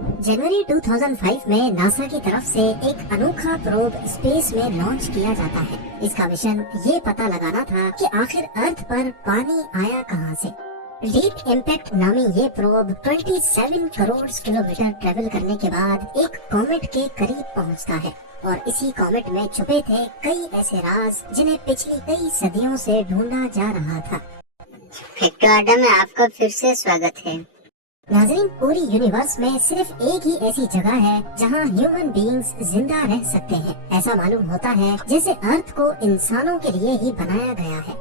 जनवरी 2005 में नासा की तरफ से एक अनोखा प्रोब स्पेस में लॉन्च किया जाता है। इसका मिशन ये पता लगाना था कि आखिर अर्थ पर पानी आया कहां से। डीप इम्पैक्ट नामी ये प्रोब 27 करोड़ किलोमीटर ट्रेवल करने के बाद एक कॉमेट के करीब पहुंचता है और इसी कॉमेट में छुपे थे कई ऐसे राज जिन्हें पिछली कई सदियों से ढूंढा जा रहा था। फैक्टोआडा में आपका फिर से स्वागत है। नाज़रीन, पूरी यूनिवर्स में सिर्फ एक ही ऐसी जगह है जहां ह्यूमन बीइंग्स जिंदा रह सकते हैं। ऐसा मालूम होता है जैसे अर्थ को इंसानों के लिए ही बनाया गया है।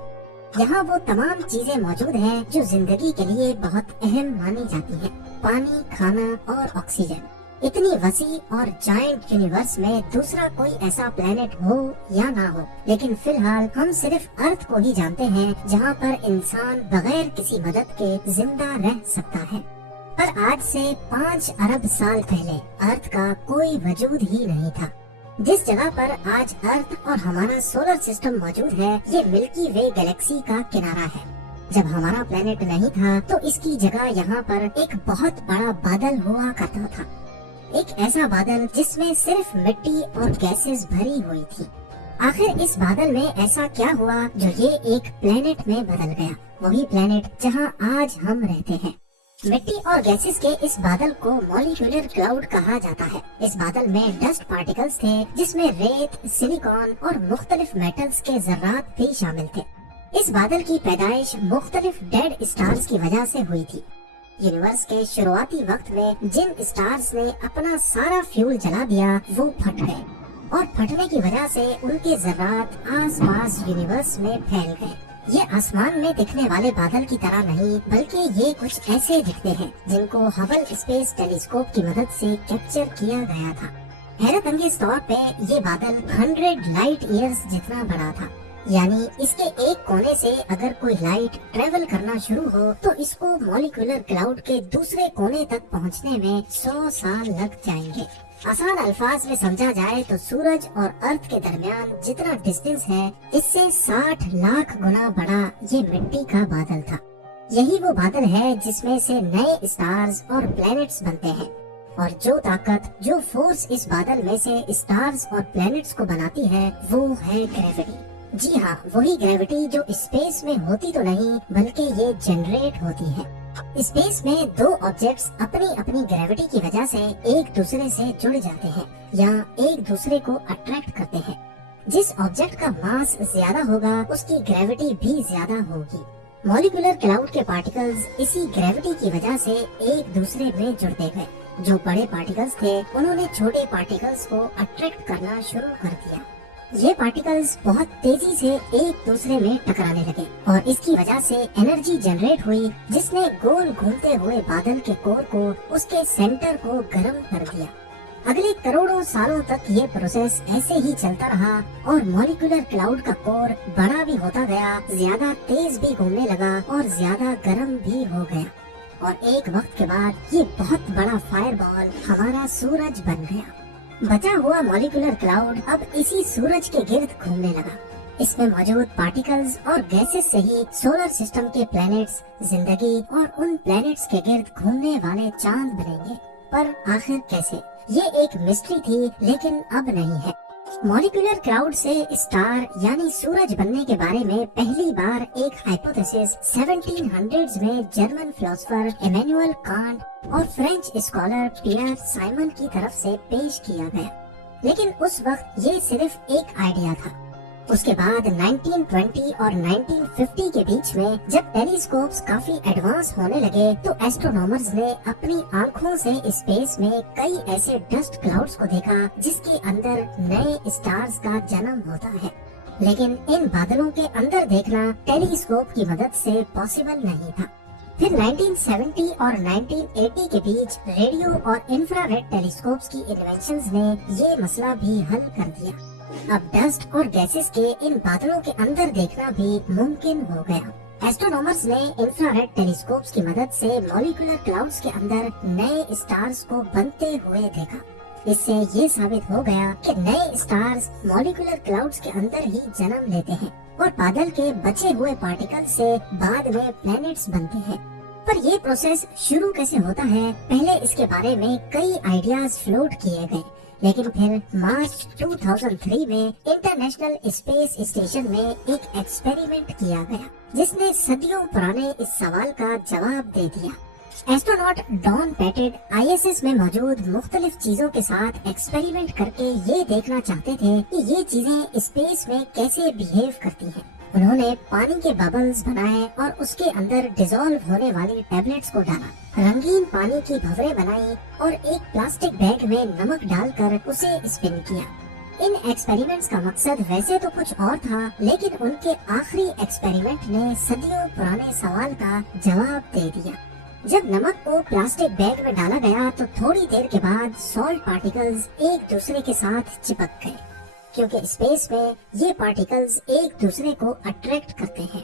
यहाँ वो तमाम चीजें मौजूद हैं जो जिंदगी के लिए बहुत अहम मानी जाती हैं। पानी, खाना और ऑक्सीजन। इतनी वसी और जायंट यूनिवर्स में दूसरा कोई ऐसा प्लेनेट हो या ना हो, लेकिन फिलहाल हम सिर्फ अर्थ को ही जानते हैं जहाँ पर इंसान बगैर किसी मदद के जिंदा रह सकता है। पर आज से 5 अरब साल पहले अर्थ का कोई वजूद ही नहीं था। जिस जगह पर आज अर्थ और हमारा सोलर सिस्टम मौजूद है, ये मिल्की वे गैलेक्सी का किनारा है। जब हमारा प्लेनेट नहीं था तो इसकी जगह यहाँ पर एक बहुत बड़ा बादल हुआ करता था। एक ऐसा बादल जिसमें सिर्फ मिट्टी और गैसेस भरी हुई थी। आखिर इस बादल में ऐसा क्या हुआ जो ये एक प्लेनेट में बदल गया? वही प्लेनेट जहाँ आज हम रहते हैं। मिट्टी और गैसेस के इस बादल को मॉलिक्यूलर क्लाउड कहा जाता है। इस बादल में डस्ट पार्टिकल्स थे जिसमें रेत, सिलिकॉन और मुख्तलिफ मेटल्स के जर्रात भी शामिल थे। इस बादल की पैदाइश मुख्तलिफ डेड स्टार्स की वजह से हुई थी। यूनिवर्स के शुरुआती वक्त में जिन स्टार्स ने अपना सारा फ्यूल जला दिया वो फट गए और फटने की वजह से उनके जर्रात आसपास यूनिवर्स में फैल गए। ये आसमान में दिखने वाले बादल की तरह नहीं, बल्कि ये कुछ ऐसे दिखते हैं जिनको हबल स्पेस टेलीस्कोप की मदद से कैप्चर किया गया था। हैरत अंगेज तौर पे ये बादल 100 लाइट ईयर्स जितना बड़ा था। यानी इसके एक कोने से अगर कोई लाइट ट्रेवल करना शुरू हो तो इसको मॉलिक्यूलर क्लाउड के दूसरे कोने तक पहुंचने में 100 साल लग जाएंगे। आसान अल्फाज में समझा जाए तो सूरज और अर्थ के दरमियान जितना डिस्टेंस है, इससे 60 लाख गुना बड़ा ये मिट्टी का बादल था। यही वो बादल है जिसमें से नए स्टार्स और प्लैनेट्स बनते हैं। और जो ताकत, जो फोर्स इस बादल में से स्टार्स और प्लैनेट्स को बनाती है वो है ग्रेविटी। जी हाँ, वही ग्रेविटी जो स्पेस में होती तो नहीं बल्कि ये जनरेट होती है। स्पेस में दो ऑब्जेक्ट्स अपनी अपनी ग्रेविटी की वजह से एक दूसरे से जुड़ जाते हैं या एक दूसरे को अट्रैक्ट करते हैं। जिस ऑब्जेक्ट का मास ज्यादा होगा उसकी ग्रेविटी भी ज्यादा होगी। मॉलिक्यूलर क्लाउड के पार्टिकल्स इसी ग्रेविटी की वजह से एक दूसरे में जुड़ते गए। जो बड़े पार्टिकल्स थे उन्होंने छोटे पार्टिकल्स को अट्रैक्ट करना शुरू कर दिया। ये पार्टिकल्स बहुत तेजी से एक दूसरे में टकराने लगे और इसकी वजह से एनर्जी जनरेट हुई जिसने गोल घूमते हुए बादल के कोर को, उसके सेंटर को गर्म कर दिया। अगले करोड़ों सालों तक ये प्रोसेस ऐसे ही चलता रहा और मॉलिक्यूलर क्लाउड का कोर बड़ा भी होता गया, ज्यादा तेज भी घूमने लगा और ज्यादा गर्म भी हो गया। और एक वक्त के बाद ये बहुत बड़ा फायरबॉल हमारा सूरज बन गया। बचा हुआ मॉलिक्यूलर क्लाउड अब इसी सूरज के गिर्द घूमने लगा। इसमें मौजूद पार्टिकल्स और गैसेस से ही सोलर सिस्टम के प्लैनेट्स, जिंदगी और उन प्लैनेट्स के गिर्द घूमने वाले चांद बनेंगे। पर आखिर कैसे? ये एक मिस्ट्री थी, लेकिन अब नहीं है। मॉलिक्यूलर क्लाउड से स्टार यानी सूरज बनने के बारे में पहली बार एक हाइपोथेसिस 1700s में जर्मन फिलोसोफर इमैनुअल कांट और फ्रेंच स्कॉलर पियर साइमन की तरफ से पेश किया गया, लेकिन उस वक्त ये सिर्फ एक आइडिया था। उसके बाद 1920 और 1950 के बीच में जब टेलीस्कोप्स काफी एडवांस होने लगे तो एस्ट्रोनॉमर्स ने अपनी आंखों से स्पेस में कई ऐसे डस्ट क्लाउड्स को देखा जिसके अंदर नए स्टार्स का जन्म होता है। लेकिन इन बादलों के अंदर देखना टेलीस्कोप की मदद से पॉसिबल नहीं था। फिर 1970 और 1980 के बीच रेडियो और इंफ्रारेड टेलीस्कोप्स की इन्वेंशंस ने ये मसला भी हल कर दिया। अब डस्ट और गैसेस के इन बादलों के अंदर देखना भी मुमकिन हो गया। एस्ट्रोनॉमर्स ने इंफ्रारेड टेलीस्कोप्स की मदद से मॉलिक्यूलर क्लाउड्स के अंदर नए स्टार्स को बनते हुए देखा। इससे ये साबित हो गया कि नए स्टार्स मॉलिक्यूलर क्लाउड्स के अंदर ही जन्म लेते हैं और बादल के बचे हुए पार्टिकल से बाद में प्लैनेट्स बनते हैं। पर ये प्रोसेस शुरू कैसे होता है, पहले इसके बारे में कई आइडियाज फ्लोट किए गए, लेकिन फिर मार्च 2003 में इंटरनेशनल स्पेस स्टेशन में एक एक्सपेरिमेंट किया गया जिसने सदियों पुराने इस सवाल का जवाब दे दिया। एस्ट्रोनॉट डॉन पेटेट ISS में मौजूद मुख्तलिफ चीजों के साथ एक्सपेरिमेंट करके ये देखना चाहते थे कि ये चीजें स्पेस में कैसे बिहेव करती हैं। उन्होंने पानी के बबल्स बनाए और उसके अंदर डिसॉल्व होने वाली टैबलेट्स को डाला, रंगीन पानी की भंवरें बनाई और एक प्लास्टिक बैग में नमक डालकर उसे स्पिन किया। इन एक्सपेरिमेंट्स का मकसद वैसे तो कुछ और था, लेकिन उनके आखिरी एक्सपेरिमेंट ने सदियों पुराने सवाल का जवाब दे दिया। जब नमक को प्लास्टिक बैग में डाला गया तो थोड़ी देर के बाद सॉल्ट पार्टिकल्स एक दूसरे के साथ चिपक गए, क्योंकि स्पेस में ये पार्टिकल्स एक दूसरे को अट्रैक्ट करते हैं।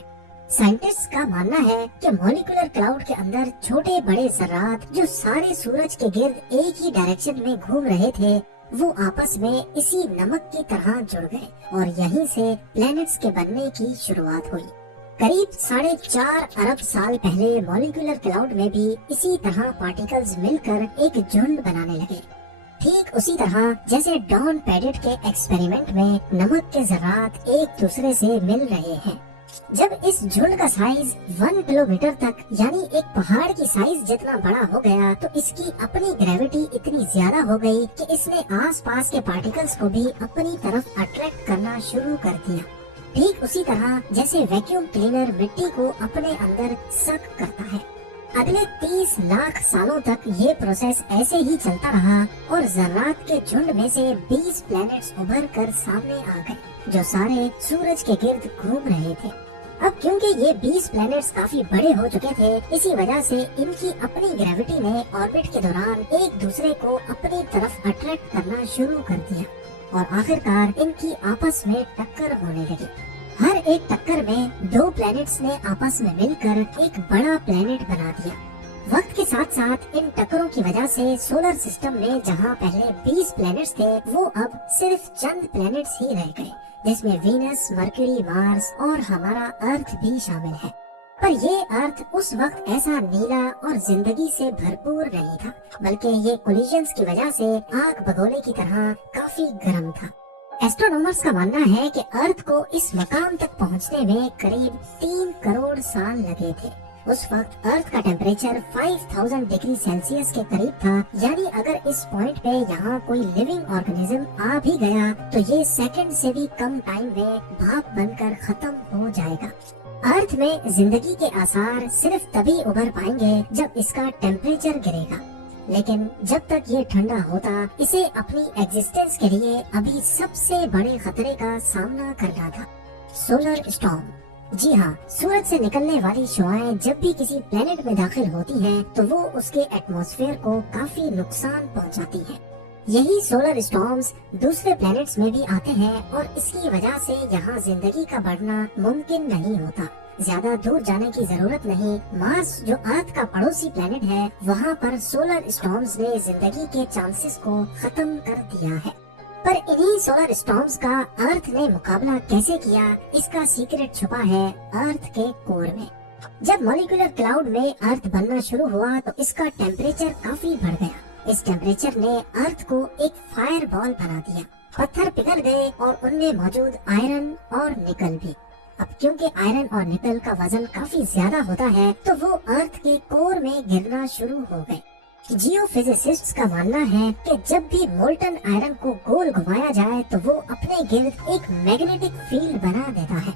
साइंटिस्ट्स का मानना है कि मॉलिक्यूलर क्लाउड के अंदर छोटे बड़े ज़र्रात जो सारे सूरज के गिर्द एक ही डायरेक्शन में घूम रहे थे, वो आपस में इसी नमक की तरह जुड़ गए और यहीं से प्लैनेट्स के बनने की शुरुआत हुई। करीब 4.5 अरब साल पहले मॉलिक्यूलर क्लाउड में भी इसी तरह पार्टिकल्स मिलकर एक झुंड बनाने लगे, ठीक उसी तरह जैसे डॉन पेटेट के एक्सपेरिमेंट में नमक के ज़र्रात एक दूसरे से मिल रहे हैं। जब इस झुंड का साइज 1 किलोमीटर तक यानी एक पहाड़ की साइज जितना बड़ा हो गया तो इसकी अपनी ग्रेविटी इतनी ज्यादा हो गई कि इसने आसपास के पार्टिकल्स को भी अपनी तरफ अट्रैक्ट करना शुरू कर दिया, ठीक उसी तरह जैसे वैक्यूम क्लीनर मिट्टी को अपने अंदर सक करता है। अगले 30 लाख सालों तक ये प्रोसेस ऐसे ही चलता रहा और ज़र्रात के झुंड में से 20 प्लैनेट्स उभर कर सामने आ गए, जो सारे सूरज के गिर्द घूम रहे थे। अब क्योंकि ये 20 प्लैनेट्स काफी बड़े हो चुके थे, इसी वजह से इनकी अपनी ग्रेविटी ने ऑर्बिट के दौरान एक दूसरे को अपनी तरफ अट्रैक्ट करना शुरू कर दिया और आखिरकार इनकी आपस में टक्कर होने लगी। हर एक टक्कर में 2 प्लैनेट्स ने आपस में मिलकर एक बड़ा प्लैनेट बना दिया। वक्त के साथ साथ इन टक्करों की वजह से सोलर सिस्टम में जहां पहले 20 प्लैनेट्स थे, वो अब सिर्फ चंद प्लैनेट्स ही रह गए, जिसमें वीनस, मरकरी, मार्स और हमारा अर्थ भी शामिल है। पर ये अर्थ उस वक्त ऐसा नीला और जिंदगी से भरपूर नहीं था, बल्कि ये कोलिजन्स की वजह से आग बगोले की तरह काफी गर्म था। एस्ट्रोनॉमर्स का मानना है कि अर्थ को इस मकाम तक पहुंचने में करीब 3 करोड़ साल लगे थे। उस वक्त अर्थ का टेम्परेचर 5000 डिग्री सेल्सियस के करीब था, यानी अगर इस पॉइंट पे यहाँ कोई लिविंग ऑर्गेनिज्म आ भी गया तो ये सेकंड से भी कम टाइम में भाप बनकर खत्म हो जाएगा। अर्थ में जिंदगी के आसार सिर्फ तभी उभर पाएंगे जब इसका टेम्परेचर गिरेगा, लेकिन जब तक ये ठंडा होता, इसे अपनी एग्जिस्टेंस के लिए अभी सबसे बड़े खतरे का सामना करना था, सोलर स्टॉर्म। जी हाँ, सूरज से निकलने वाली शुआएं जब भी किसी प्लेनेट में दाखिल होती हैं, तो वो उसके एटमॉस्फेयर को काफी नुकसान पहुंचाती हैं। यही सोलर स्टॉर्म्स दूसरे प्लैनेट्स में भी आते हैं और इसकी वजह से यहाँ जिंदगी का बढ़ना मुमकिन नहीं होता। ज्यादा दूर जाने की जरूरत नहीं, मार्स जो अर्थ का पड़ोसी प्लैनेट है, वहाँ पर सोलर स्टॉर्म्स ने जिंदगी के चांसेस को खत्म कर दिया है। पर इन्हीं सोलर स्टॉर्म्स का अर्थ ने मुकाबला कैसे किया, इसका सीक्रेट छुपा है अर्थ के कोर में। जब मॉलिक्यूलर क्लाउड में अर्थ बनना शुरू हुआ तो इसका टेम्परेचर काफी बढ़ गया। इस टेम्परेचर ने अर्थ को एक फायर बॉल बना दिया। पत्थर पिघल गए और उनमें मौजूद आयरन और निकल भी। अब क्योंकि आयरन और निकल का वजन काफी ज्यादा होता है, तो वो अर्थ के कोर में गिरना शुरू हो गए। जियोफिजिसिस्ट्स का मानना है कि जब भी मोल्टन आयरन को गोल घुमाया जाए तो वो अपने गिर्द एक मैग्नेटिक फील्ड बना देता है।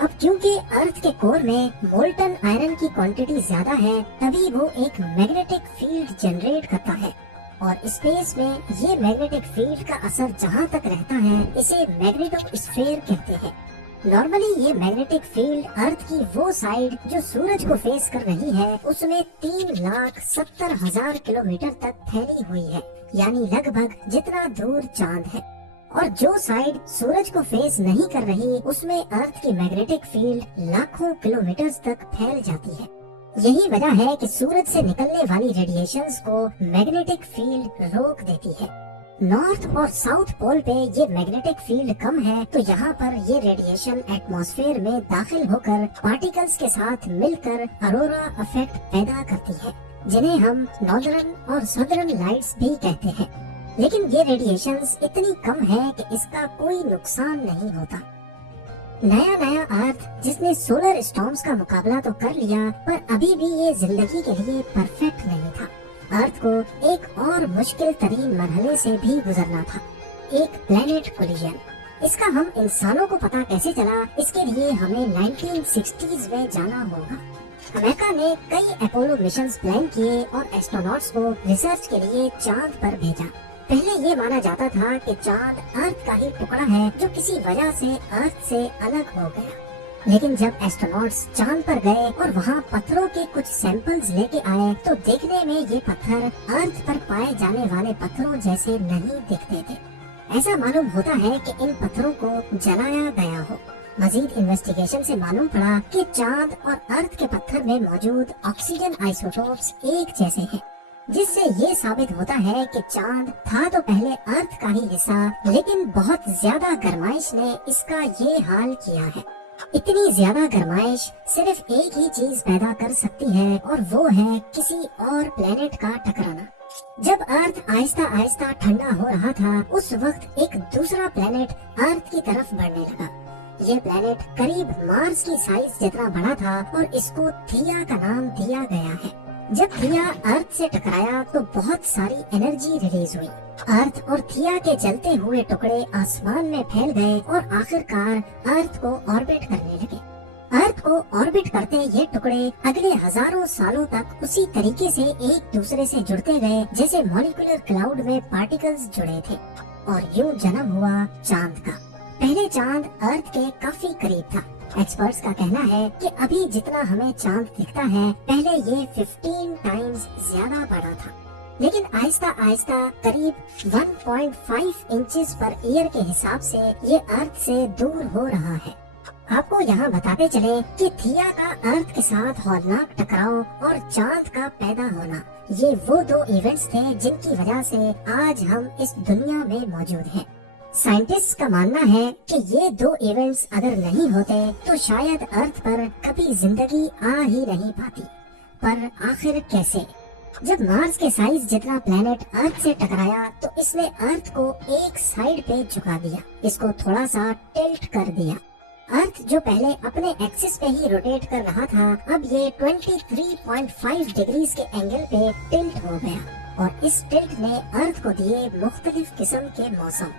अब क्योंकि अर्थ के कोर में मोल्टन आयरन की क्वांटिटी ज्यादा है, तभी वो एक मैग्नेटिक फील्ड जनरेट करता है और स्पेस में ये मैग्नेटिक फील्ड का असर जहाँ तक रहता है, इसे मैग्नेटोस्फीयर कहते हैं। नॉर्मली ये मैग्नेटिक फील्ड अर्थ की वो साइड जो सूरज को फेस कर रही है, उसमें 3,70,000 किलोमीटर तक फैली हुई है, यानी लगभग जितना दूर चांद है। और जो साइड सूरज को फेस नहीं कर रही, उसमें अर्थ की मैग्नेटिक फील्ड लाखों किलोमीटर तक फैल जाती है। यही वजह है कि सूरज से निकलने वाली रेडिएशंस को मैग्नेटिक फील्ड रोक देती है। नॉर्थ और साउथ पोल पे ये मैग्नेटिक फील्ड कम है, तो यहाँ पर ये रेडिएशन एटमॉस्फेयर में दाखिल होकर पार्टिकल्स के साथ मिलकर अरोरा इफेक्ट पैदा करती है, जिन्हें हम नॉर्दर्न और सदर्न लाइट्स भी कहते हैं। लेकिन ये रेडिएशंस इतनी कम है कि इसका कोई नुकसान नहीं होता। नया अर्थ जिसने सोलर स्टॉर्म्स का मुकाबला तो कर लिया, पर अभी भी ये जिंदगी के लिए परफेक्ट नहीं था। अर्थ को एक और मुश्किल तरीन मरहले से भी गुजरना था, एक प्लेनेट कोलिजन। इसका हम इंसानों को पता कैसे चला, इसके लिए हमें 1960s में जाना होगा। अमेरिका ने कई अपोलो मिशंस प्लान किए और एस्ट्रोनॉट्स को रिसर्च के लिए चांद पर भेजा। पहले ये माना जाता था कि चांद अर्थ का ही टुकड़ा है जो किसी वजह से अर्थ से अलग हो गया। लेकिन जब एस्ट्रोनॉट्स चांद पर गए और वहाँ पत्थरों के कुछ सैंपल्स लेके आए, तो देखने में ये पत्थर अर्थ पर पाए जाने वाले पत्थरों जैसे नहीं दिखते थे। ऐसा मालूम होता है कि इन पत्थरों को जलाया गया हो। मजीद इन्वेस्टिगेशन से मालूम पड़ा कि चांद और अर्थ के पत्थर में मौजूद ऑक्सीजन आइसोटोप्स एक जैसे हैं, जिससे ये साबित होता है कि चांद था तो पहले अर्थ का ही हिस्सा, लेकिन बहुत ज्यादा गर्माइश ने इसका ये हाल किया है। इतनी ज्यादा गर्माइश सिर्फ एक ही चीज पैदा कर सकती है, और वो है किसी और प्लेनेट का टकराना। जब अर्थ आहिस्ता आहिस्ता ठंडा हो रहा था, उस वक्त एक दूसरा प्लेनेट अर्थ की तरफ बढ़ने लगा। ये प्लेनेट करीब मार्स की साइज जितना बड़ा था और इसको थिया का नाम दिया गया है। जब थिया अर्थ से टकराया तो बहुत सारी एनर्जी रिलीज हुई। अर्थ और थिया के जलते हुए टुकड़े आसमान में फैल गए और आखिरकार अर्थ को ऑर्बिट करने लगे। अर्थ को ऑर्बिट करते ये टुकड़े अगले हजारों सालों तक उसी तरीके से एक दूसरे से जुड़ते गए जैसे मॉलिक्यूलर क्लाउड में पार्टिकल्स जुड़े थे, और यूं जन्म हुआ चांद का। पहले चांद अर्थ के काफी करीब था। एक्सपर्ट्स का कहना है कि अभी जितना हमें चांद दिखता है, पहले ये 15 टाइम्स ज्यादा बड़ा था। लेकिन आहिस्ता आहिस्ता करीब 1.5 इंचेस पर ईयर के हिसाब से ये अर्थ से दूर हो रहा है। आपको यहाँ बताते चले कि थिया का अर्थ के साथ हौलनाक टकराव और चांद का पैदा होना, ये वो दो इवेंट्स थे जिनकी वजह से आज हम इस दुनिया में मौजूद हैं। साइंटिस्ट का मानना है कि ये दो इवेंट्स अगर नहीं होते तो शायद अर्थ पर कभी जिंदगी आ ही नहीं पाती। पर आखिर कैसे? जब मार्स के साइज जितना प्लेनेट अर्थ से टकराया तो इसने अर्थ को एक साइड पे झुका दिया, इसको थोड़ा सा टिल्ट कर दिया। अर्थ जो पहले अपने एक्सिस पे ही रोटेट कर रहा था, अब ये 23.5 डिग्रीज के एंगल पे टिल्ट हो गया, और इस टिल्ट ने अर्थ को दिए मुख्तलिफ किस्म के मौसम।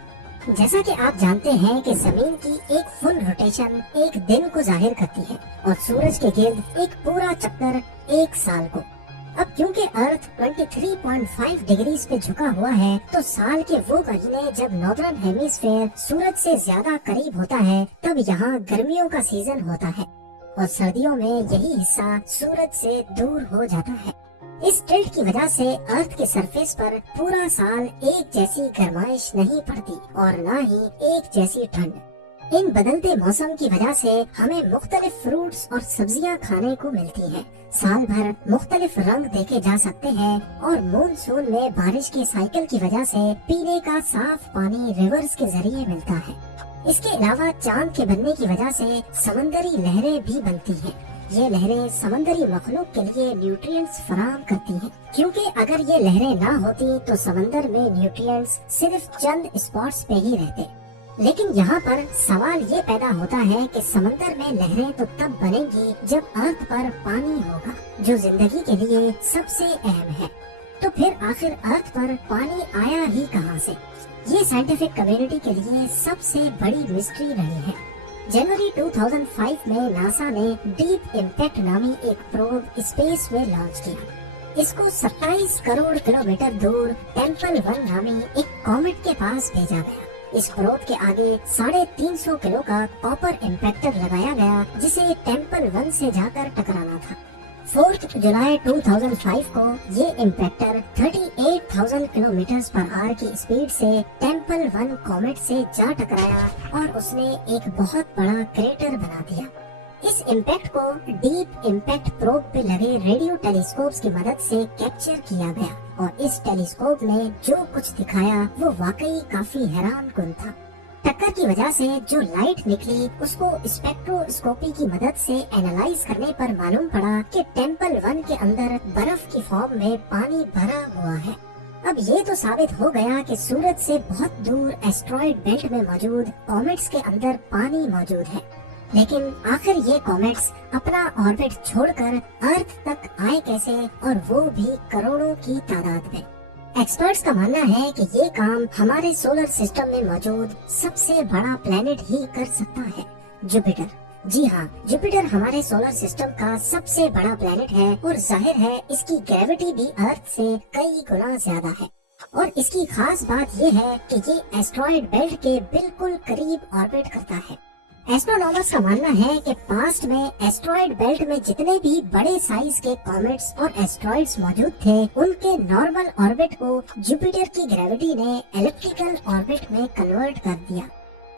जैसा कि आप जानते हैं कि जमीन की एक फुल रोटेशन एक दिन को जाहिर करती है, और सूरज के गिर्द एक पूरा चक्कर एक साल को। अब क्योंकि अर्थ 23.5 डिग्रीज पे झुका हुआ है, तो साल के वो महीने जब नॉर्दर्न हेमिस्फीयर सूरज से ज्यादा करीब होता है, तब यहाँ गर्मियों का सीजन होता है, और सर्दियों में यही हिस्सा सूरज से दूर हो जाता है। इस टिल्ट की वजह से अर्थ के सरफेस पर पूरा साल एक जैसी गर्माइश नहीं पड़ती और न ही एक जैसी ठंड। इन बदलते मौसम की वजह से हमें मुख्तलिफ फ्रूट्स और सब्जियां खाने को मिलती हैं। साल भर मुख्तलिफ रंग देखे जा सकते हैं, और मॉनसून में बारिश के साइकिल की वजह से पीने का साफ पानी रिवर्स के जरिए मिलता है। इसके अलावा चांद के बनने की वजह से समंदरी लहरें भी बनती हैं। ये लहरें समंदरी मखलूक के लिए न्यूट्रिएंट्स फराहम करती हैं, क्योंकि अगर ये लहरें ना होती तो समंदर में न्यूट्रिएंट्स सिर्फ चंद स्पॉट्स पे ही रहते। लेकिन यहाँ पर सवाल ये पैदा होता है कि समंदर में लहरें तो तब बनेंगी जब अर्थ पर पानी होगा, जो जिंदगी के लिए सबसे अहम है। तो फिर आखिर अर्थ पर पानी आया ही कहाँ से? ये साइंटिफिक कम्युनिटी के लिए सबसे बड़ी मिस्ट्री रही है। जनवरी 2005 में नासा ने डीप इम्पैक्ट नामी एक प्रोब स्पेस में लॉन्च किया। इसको 27 करोड़ किलोमीटर दूर टेम्पल 1 नामी एक कॉमेट के पास भेजा गया। इस प्रोब के आगे 350 किलो का कॉपर इम्पैक्टर लगाया गया, जिसे टेम्पल 1 से जाकर टकराना था। 4 जुलाई 2005 को ये इम्पैक्टर 38,000 किलोमीटर पर आवर की स्पीड से टेम्पल 1 कॉमेट से जा टकराया और उसने एक बहुत बड़ा क्रेटर बना दिया। इस इम्पैक्ट को डीप इम्पैक्ट प्रोब पे लगे रेडियो टेलीस्कोप्स की मदद से कैप्चर किया गया और इस टेलीस्कोप ने जो कुछ दिखाया वो वाकई काफी हैरान कुन था। टक्कर की वजह से जो लाइट निकली उसको स्पेक्ट्रोस्कोपी की मदद से एनालाइज करने पर मालूम पड़ा कि टेम्पल 1 के अंदर बर्फ की फॉर्म में पानी भरा हुआ है। अब ये तो साबित हो गया कि सूरज से बहुत दूर एस्ट्रॉइड बेल्ट में मौजूद कॉमेट्स के अंदर पानी मौजूद है, लेकिन आखिर ये कॉमेट्स अपना ऑर्बिट छोड़कर अर्थ तक आए कैसे, और वो भी करोड़ों की तादाद में। एक्सपर्ट्स का मानना है कि ये काम हमारे सोलर सिस्टम में मौजूद सबसे बड़ा प्लेनेट ही कर सकता है, जुपिटर। जी हाँ, जुपिटर हमारे सोलर सिस्टम का सबसे बड़ा प्लेनेट है और जाहिर है इसकी ग्रेविटी भी अर्थ से कई गुना ज्यादा है। और इसकी खास बात ये है कि ये एस्ट्रॉइड बेल्ट के बिल्कुल करीब ऑर्बिट करता है। एस्ट्रोनॉमर्स का मानना है कि पास्ट में एस्ट्रॉइड बेल्ट में जितने भी बड़े साइज के कॉमेट्स और एस्ट्रॉइड्स मौजूद थे, उनके नॉर्मल ऑर्बिट को जुपिटर की ग्रेविटी ने इलिप्टिकल ऑर्बिट में कन्वर्ट कर दिया।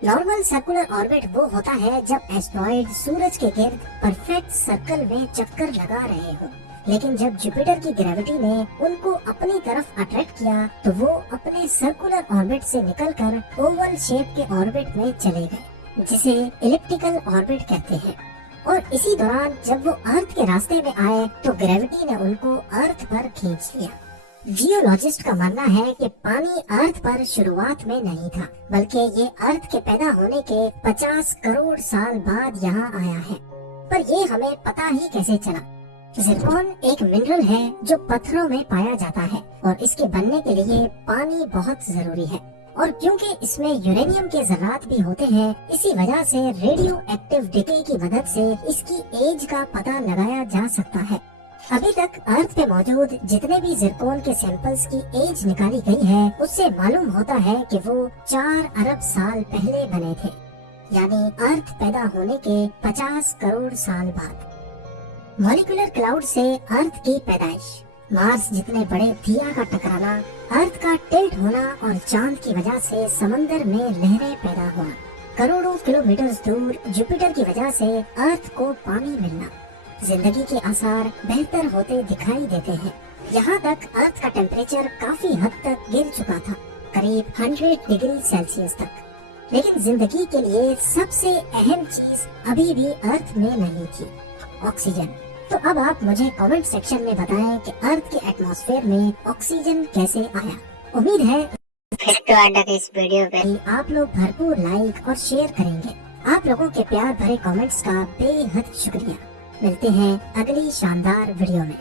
नॉर्मल सर्कुलर ऑर्बिट वो होता है जब एस्ट्रॉइड सूरज के गिर्द परफेक्ट सर्कल में चक्कर लगा रहे हो, लेकिन जब जुपिटर की ग्रेविटी ने उनको अपनी तरफ अट्रैक्ट किया तो वो अपने सर्कुलर ऑर्बिट से निकलकर ओवल शेप के ऑर्बिट में चले गए, जिसे इलिप्टिकल ऑर्बिट कहते हैं। और इसी दौरान जब वो अर्थ के रास्ते में आए तो ग्रेविटी ने उनको अर्थ पर खींच लिया। जियोलॉजिस्ट का मानना है कि पानी अर्थ पर शुरुआत में नहीं था, बल्कि ये अर्थ के पैदा होने के 50 करोड़ साल बाद यहाँ आया है। पर ये हमें पता ही कैसे चला? जिरकॉन एक मिनरल है जो पत्थरों में पाया जाता है और इसके बनने के लिए पानी बहुत जरूरी है। और क्योंकि इसमें यूरेनियम के ज़रात भी होते हैं, इसी वजह से रेडियो एक्टिव डिके की मदद से इसकी एज का पता लगाया जा सकता है। अभी तक अर्थ पे मौजूद जितने भी जिरकॉन के सैंपल्स की एज निकाली गई है, उससे मालूम होता है कि वो 4 अरब साल पहले बने थे, यानी अर्थ पैदा होने के 50 करोड़ साल बाद। मॉलिक्यूलर क्लाउड से अर्थ की पैदाइश, मार्स जितने बड़े दिया का टकराना, अर्थ का टिल्ट होना और चांद की वजह से समंदर में लहरें पैदा होना, करोड़ों किलोमीटर दूर जुपिटर की वजह से अर्थ को पानी मिलना, जिंदगी के आसार बेहतर होते दिखाई देते हैं। यहाँ तक अर्थ का टेम्परेचर काफी हद तक गिर चुका था, करीब 100 डिग्री सेल्सियस तक। लेकिन जिंदगी के लिए सबसे अहम चीज अभी भी अर्थ में नहीं थी, ऑक्सीजन। तो अब आप मुझे कमेंट सेक्शन में बताएं कि अर्थ के एटमॉस्फेयर में ऑक्सीजन कैसे आया। उम्मीद है फिर तो अटक इस वीडियो पे आप लोग भरपूर लाइक और शेयर करेंगे। आप लोगों के प्यार भरे कमेंट्स का बेहद शुक्रिया। मिलते हैं अगली शानदार वीडियो में।